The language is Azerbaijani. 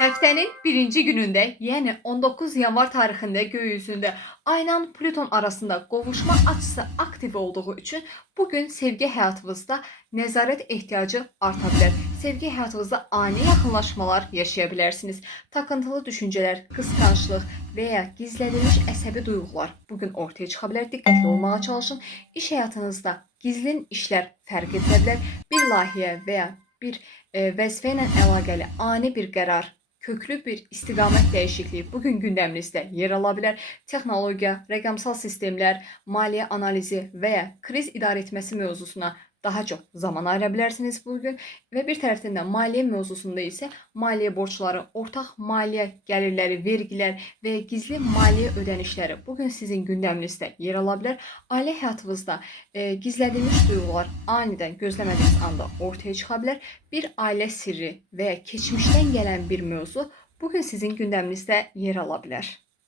Həftənin birinci günündə, yəni 19 yanvar tarixində gökyüzündə Ayla Plüton arasında qovuşma açısı aktiv olduğu üçün bu gün sevgi həyatınızda nəzarət ehtiyacı arta bilər. Sevgi həyatınızda ani yaxınlaşmalar yaşaya bilərsiniz. Takıntılı düşüncələr, qısqanclıq və ya gizlədilmiş əsəbi duyğular bu gün ortaya çıxa bilər. Diqqətli olmağa çalışın. İş həyatınızda gizlin işlər fərq edilə bilər. Bir layihə və ya bir vəzifə ilə əlaqəli ani bir qərar, köklü bir istiqamət dəyişikliyi bugün gündəminizdə yer ala bilər. Texnologiya, rəqəmsal sistemlər, maliyyə analizi və ya kriz idarə etməsi mövzusuna daha çox zaman ayıra bilərsiniz bugün və bir tərəfdən də maliyyə mövzusunda isə maliyyə borcları, ortaq maliyyə gəlirləri, vergilər və gizli maliyyə ödənişləri bugün sizin gündəminizdə yer ala bilər. Ailə həyatınızda gizlədilmiş duyğular anidən gözləmədiyiniz anda ortaya çıxa bilər. Bir ailə sirri və ya keçmişdən gələn bir mövzu bugün sizin gündəminizdə yer ala bilər.